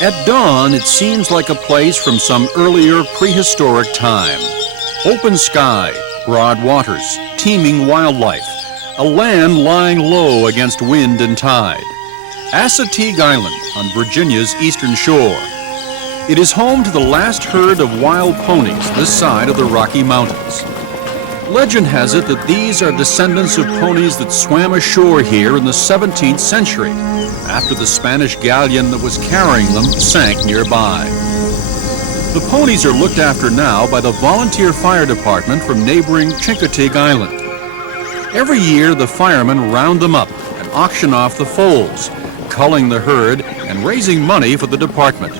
At dawn, it seems like a place from some earlier prehistoric time. Open sky, broad waters, teeming wildlife, a land lying low against wind and tide. Chicoteague Island on Virginia's eastern shore. It is home to the last herd of wild ponies this side of the Rocky Mountains. Legend has it that these are descendants of ponies that swam ashore here in the 17th century, after the Spanish galleon that was carrying them sank nearby. The ponies are looked after now by the volunteer fire department from neighboring Chicoteague Island. Every year, the firemen round them up and auction off the foals, culling the herd and raising money for the department.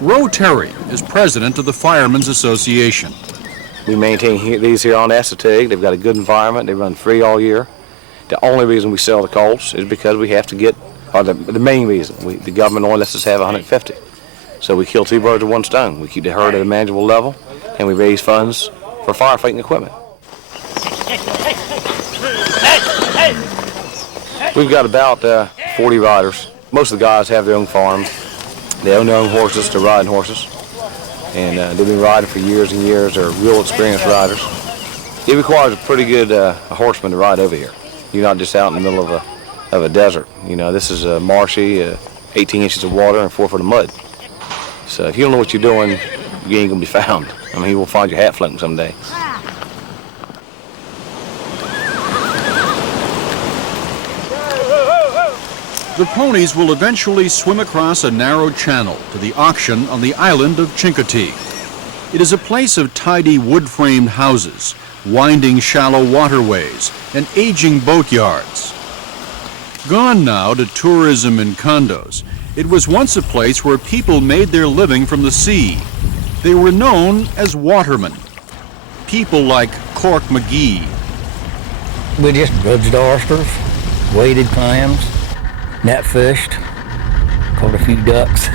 Roe Terry is president of the Firemen's Association. We maintain these here on Chicoteague. They've got a good environment. They run free all year. The only reason we sell the colts is because we have to get, or the main reason, the government only lets us have 150. So we kill two birds with one stone. We keep the herd at a manageable level, and we raise funds for firefighting equipment. We've got about 40 riders. Most of the guys have their own farms. They own their own horses. They're riding horses. And they've been riding for years and years. They're real experienced riders. It requires a pretty good horseman to ride over here. You're not just out in the middle of a desert. You know, this is marshy, 18 inches of water and 4 foot of mud. So if you don't know what you're doing, you ain't gonna be found. I mean, you will find your hat floating someday. The ponies will eventually swim across a narrow channel to the auction on the island of Chicoteague. It is a place of tidy wood-framed houses, winding shallow waterways, and aging boatyards. Gone now to tourism and condos, it was once a place where people made their living from the sea. They were known as watermen. People like Cork McGee. We just judged oysters, weighted clams, net fished, caught a few ducks.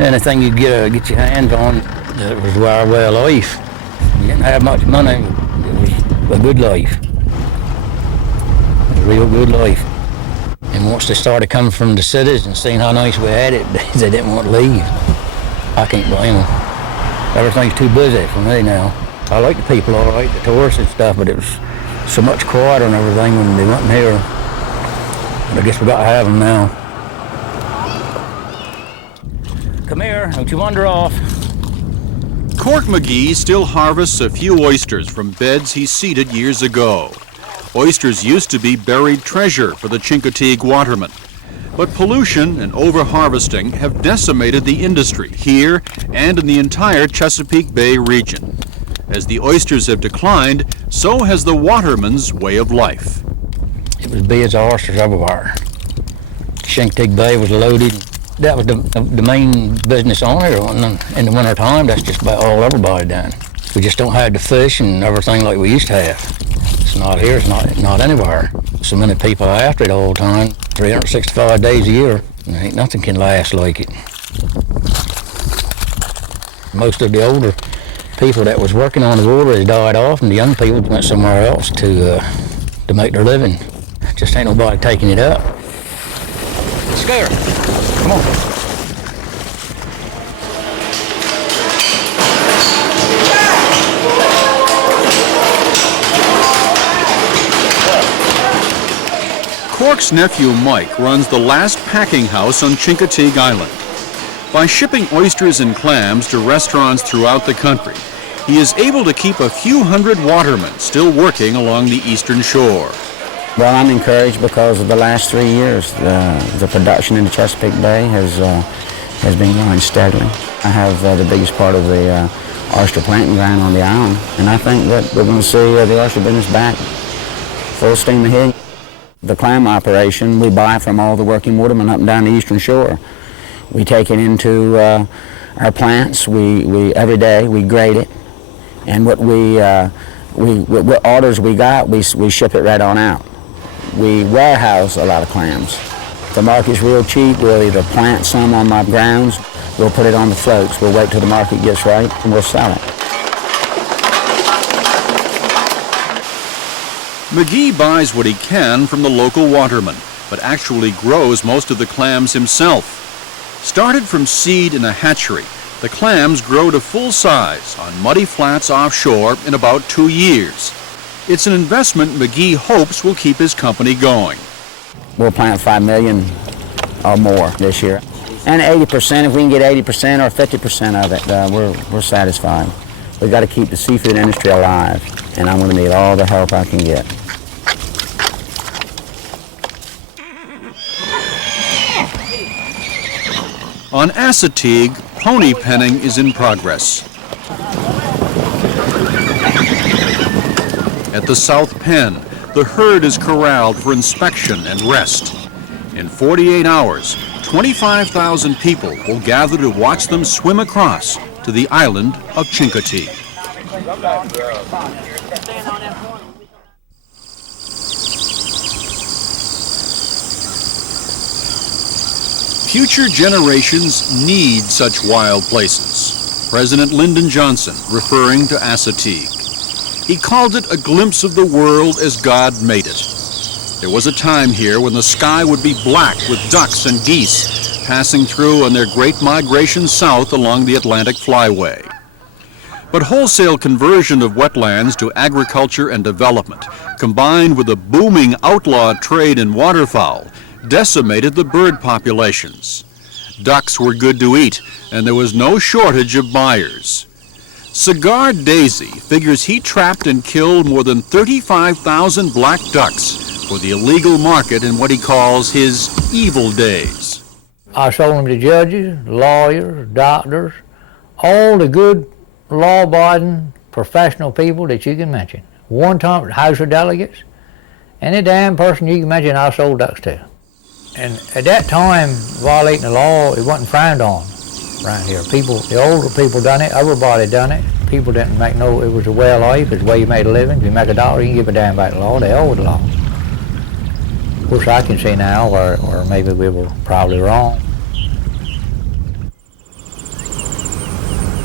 Anything you get your hands on, that was our way of life. You didn't have much money, it was a good life. It was a real good life. And once they started coming from the cities and seeing how nice we had it, they didn't want to leave. I can't blame them. Everything's too busy for me now. I like the people all right, the tourists and stuff, but it was so much quieter and everything when they wasn't here. But I guess we got to have them now. Come here, don't you wander off. Cork McGee still harvests a few oysters from beds he seeded years ago. Oysters used to be buried treasure for the Chicoteague watermen. But pollution and over-harvesting have decimated the industry here and in the entire Chesapeake Bay region. As the oysters have declined, so has the watermen's way of life. It was beds of oysters everywhere. Chicoteague Bay was loaded. That was the main business on it. In the winter time, that's just about all everybody done. We just don't have the fish and everything like we used to have. It's not here, it's not anywhere. So many people are after it all the time, 365 days a year. And ain't nothing can last like it. Most of the older people that was working on the water has died off, and the young people went somewhere else to make their living. Just ain't nobody taking it up. Scare. Come on. Cork's nephew Mike runs the last packing house on Chicoteague Island. By shipping oysters and clams to restaurants throughout the country, he is able to keep a few hundred watermen still working along the eastern shore. Well, I'm encouraged because of the last 3 years. The production in the Chesapeake Bay has been growing steadily. I have the biggest part of the oyster planting ground on the island, and I think that we're going to see the oyster business back full steam ahead. The clam operation we buy from all the working watermen up and down the eastern shore. We take it into our plants. We every day we grade it, and what orders we got, we ship it right on out. We warehouse a lot of clams. If the market's real cheap, we'll either plant some on my grounds, we'll put it on the floats. We'll wait till the market gets right, and we'll sell it. McGee buys what he can from the local waterman, but actually grows most of the clams himself. Started from seed in a hatchery, the clams grow to full size on muddy flats offshore in about 2 years. It's an investment McGee hopes will keep his company going. We'll plant 5 million or more this year. And 80%, if we can get 80% or 50% of it, we're satisfied. We've got to keep the seafood industry alive, and I'm going to need all the help I can get. On Chicoteague, pony penning is in progress. At the South Pen, the herd is corralled for inspection and rest. In 48 hours, 25,000 people will gather to watch them swim across to the island of Chicoteague. Future generations need such wild places. President Lyndon Johnson referring to Chicoteague. He called it a glimpse of the world as God made it. There was a time here when the sky would be black with ducks and geese passing through on their great migration south along the Atlantic Flyway. But wholesale conversion of wetlands to agriculture and development, combined with a booming outlaw trade in waterfowl, decimated the bird populations. Ducks were good to eat, and there was no shortage of buyers. Cigar Daisy figures he trapped and killed more than 35,000 black ducks for the illegal market in what he calls his evil days. I sold them to judges, lawyers, doctors, all the good law-abiding professional people that you can mention. One time House of Delegates, any damn person you can mention I sold ducks to. And at that time, violating the law, it wasn't frowned on around here. People, the older people done it, everybody done it. People didn't make it was a way of life, it's the way you made a living. If you make $1, you can give a damn about the law, they owe the law. Of course, I can see now, or maybe we were probably wrong.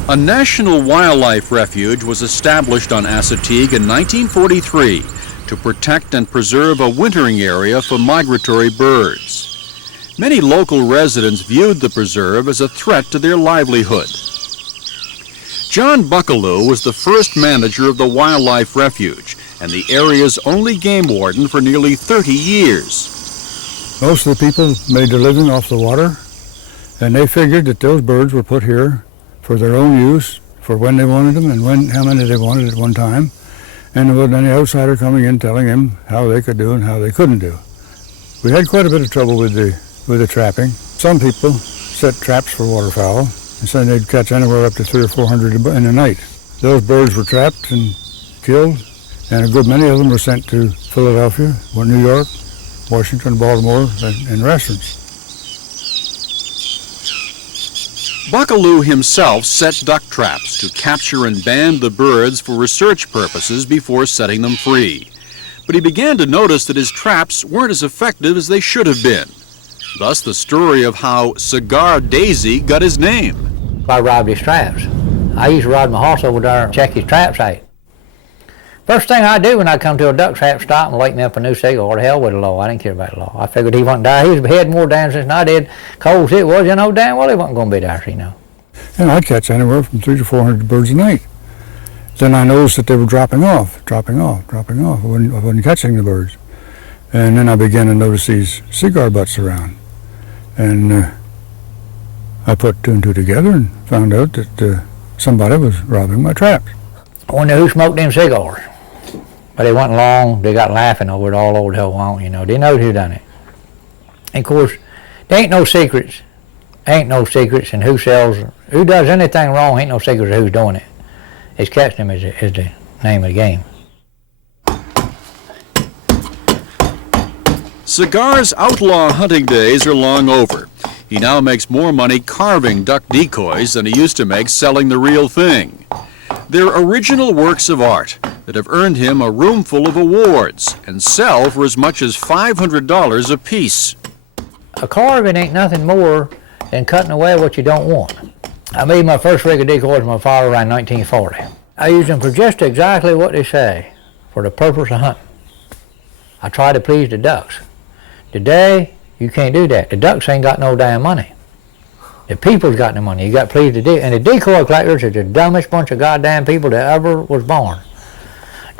A national wildlife refuge was established on Chicoteague in 1943 to protect and preserve a wintering area for migratory birds. Many local residents viewed the preserve as a threat to their livelihood. John Buckaloo was the first manager of the wildlife refuge and the area's only game warden for nearly 30 years. Most of the people made their living off the water, and they figured that those birds were put here for their own use, for when they wanted them and how many they wanted at one time. And there wasn't any outsider coming in telling them how they could do and how they couldn't do. We had quite a bit of trouble with the trapping. Some people set traps for waterfowl and said they'd catch anywhere up to 300 or 400 in a night. Those birds were trapped and killed, and a good many of them were sent to Philadelphia, or New York, Washington, Baltimore, and restaurants. Buckaloo himself set duck traps to capture and band the birds for research purposes before setting them free. But he began to notice that his traps weren't as effective as they should have been. Thus the story of how Cigar Daisy got his name. I robbed his traps. I used to ride my horse over there and check his traps out. First thing I do when I come to a duck trap, stop and light me up a new cigar. The hell with the law. I didn't care about the law. I figured he wasn't die. He had more dancing than I did. Cold as it was, damn well he wasn't going to be there, And I'd catch anywhere from 300 to 400 birds a night. Then I noticed that they were dropping off. I wasn't catching the birds. And then I began to notice these cigar butts around. And I put two and two together and found out that somebody was robbing my traps. I wonder who smoked them cigars. But it wasn't long, they got laughing over it all over the hell long, They know who done it. And of course, there ain't no secrets. Ain't no secrets, and who does anything wrong, ain't no secrets of who's doing it. It's catching them is the name of the game. Cigar's outlaw hunting days are long over. He now makes more money carving duck decoys than he used to make selling the real thing. They're original works of art that have earned him a room full of awards and sell for as much as $500 a piece. A carving ain't nothing more than cutting away what you don't want. I made my first rig of decoys with my father around 1940. I used them for just exactly what they say, for the purpose of hunting. I try to please the ducks. Today, you can't do that. The ducks ain't got no damn money. The people's got no money. You got to please the decoy. And the decoy collectors are the dumbest bunch of goddamn people that ever was born.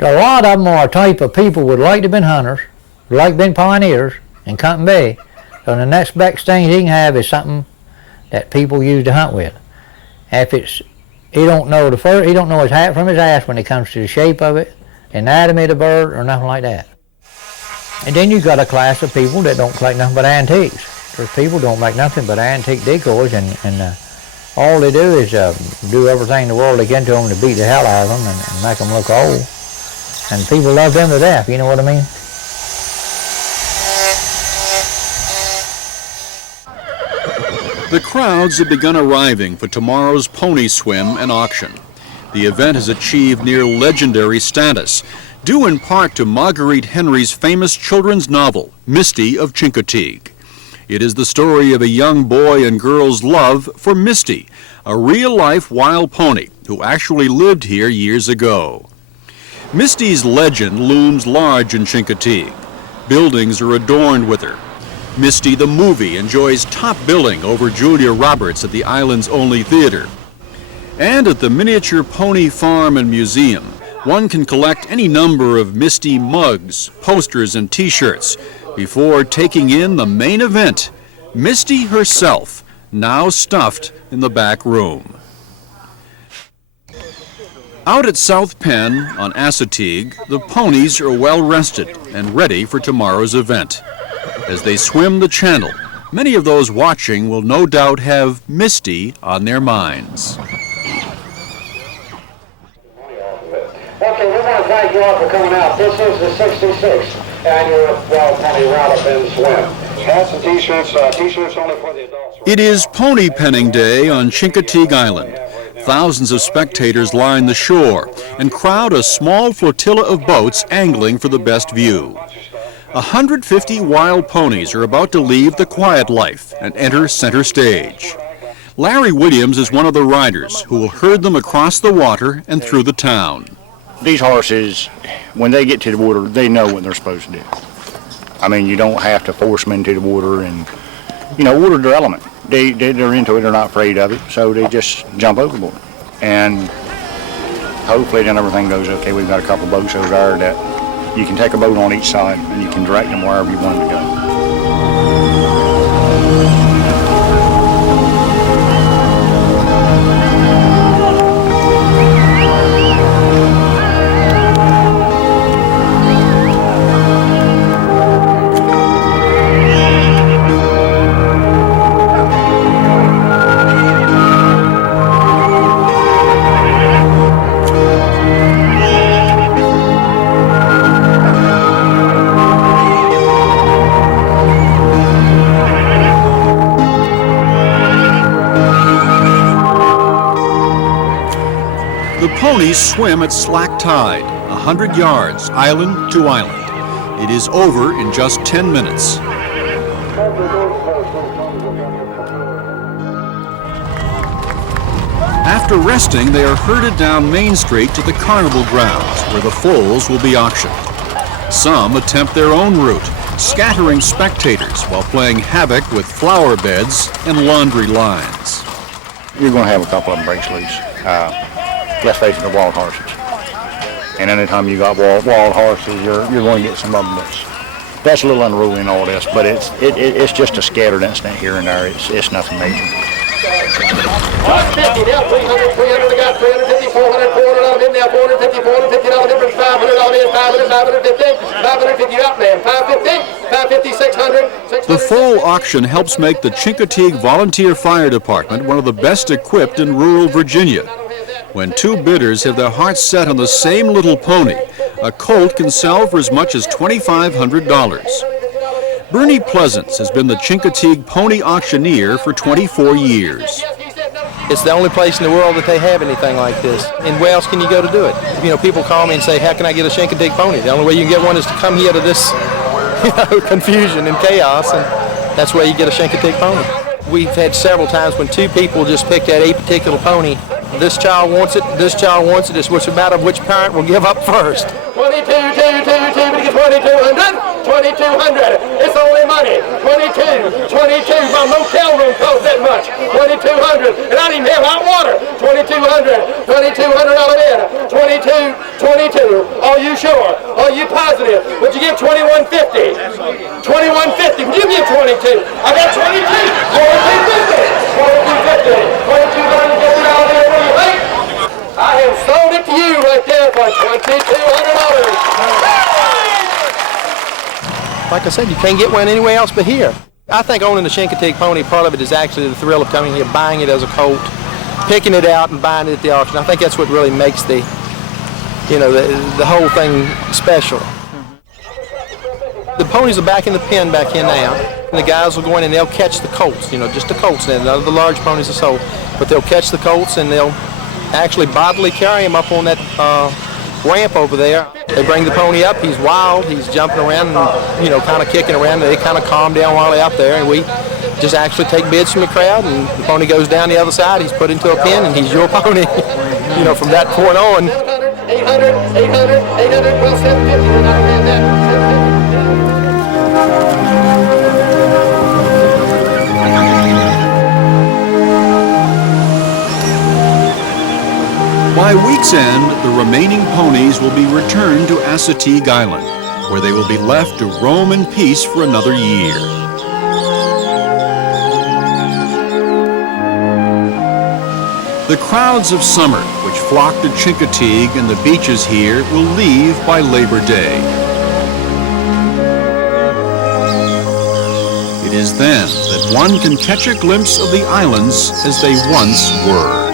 A lot of them are a type of people would like to have been hunters, would like to have been pioneers in Compton Bay. So the next best thing he can have is something that people use to hunt with. If it's, he don't know he don't know his hat from his ass when it comes to the shape of it, anatomy of the bird, or nothing like that. And then you got a class of people that don't collect nothing but antiques. There's people don't make nothing but antique decoys, and all they do is do everything in the world they can to them to beat the hell out of them and make them look old. And people love them to death, you know what I mean? The crowds have begun arriving for tomorrow's pony swim and auction. The event has achieved near legendary status, due in part to Marguerite Henry's famous children's novel, Misty of Chicoteague. It is the story of a young boy and girl's love for Misty, a real-life wild pony who actually lived here years ago. Misty's legend looms large in Chicoteague. Buildings are adorned with her. Misty the movie enjoys top billing over Julia Roberts at the island's only theater. And at the Miniature Pony Farm and Museum, one can collect any number of Misty mugs, posters, and t-shirts before taking in the main event, Misty herself, now stuffed in the back room. Out at South Penn on Assateague, the ponies are well rested and ready for tomorrow's event. As they swim the channel, many of those watching will no doubt have Misty on their minds. Okay, we want to thank you all for coming out. This is the 66th annual Wild Pony Roundup and Swim. Hats and t-shirts, t-shirts only for the adults. It is pony penning day on Chicoteague Island. Thousands of spectators line the shore and crowd a small flotilla of boats angling for the best view. 150 wild ponies are about to leave the quiet life and enter center stage. Larry Williams is one of the riders who will herd them across the water and through the town. These horses, when they get to the water, they know what they're supposed to do. I mean, you don't have to force them into the water, and, you know, water's their element. They're into it, they're not afraid of it, so they just jump overboard. And hopefully then everything goes okay. We've got a couple boats over there that you can take a boat on each side and you can direct them wherever you want them to go. The ponies swim at slack tide, 100 yards, island to island. It is over in just 10 minutes. After resting, they are herded down Main Street to the carnival grounds, where the foals will be auctioned. Some attempt their own route, scattering spectators while playing havoc with flower beds and laundry lines. You're going to have a couple of them breaks loose. Let's face it, they're wild horses. And anytime you got wild horses, you're going to get some of them that's a little unruly in all this, but it's just a scattered incident here and there. It's nothing major. 150 now, 300, 300, we got 350, 400, 400 of them in now, 450, 450 dollars difference, 500 of them in, 500, 550 up man, 550, 600. The foal auction helps make the Chicoteague Volunteer Fire Department one of the best equipped in rural Virginia. When two bidders have their hearts set on the same little pony, a colt can sell for as much as $2,500. Bernie Pleasance has been the Chicoteague pony auctioneer for 24 years. It's the only place in the world that they have anything like this. And where else can you go to do it? You know, people call me and say, how can I get a Chicoteague pony? The only way you can get one is to come here to this confusion and chaos, and that's where you get a Chicoteague pony. We've had several times when two people just picked out a particular pony. This child wants it, it's a matter of which parent will give up first. 22, 22, 22, 22, 2200, 2200. It's only money. 22, 22. My motel room costs that much. 2200. And I didn't even have hot water. 2200, $2,200 bid. 22, 22. Are you sure? Are you positive? Would you give 2150? 2150. Would you give 22? I got 22. 2250. 2250. $2,250 bid. What do you think? I have sold it to you right there for $2,200. Like I said, you can't get one anywhere else but here. I think owning a Chicoteague pony, part of it is actually the thrill of coming here, buying it as a colt, picking it out and buying it at the auction. I think that's what really makes the whole thing special. The ponies are back in the pen back here now. And the guys will go in and they'll catch the colts, just the colts. None of the large ponies are sold, but they'll catch the colts and they'll actually bodily carry him up on that ramp over there. They bring the pony up, he's wild, he's jumping around and, kind of kicking around. They kind of calm down while they're up there, and we just actually take bids from the crowd, and the pony goes down the other side, he's put into a pen, and he's your pony, from that point on. 800, 800, 800, well, 750, we're not around that. By week's end, the remaining ponies will be returned to Chicoteague Island, where they will be left to roam in peace for another year. The crowds of summer which flock to Chicoteague and the beaches here will leave by Labor Day. It is then that one can catch a glimpse of the islands as they once were.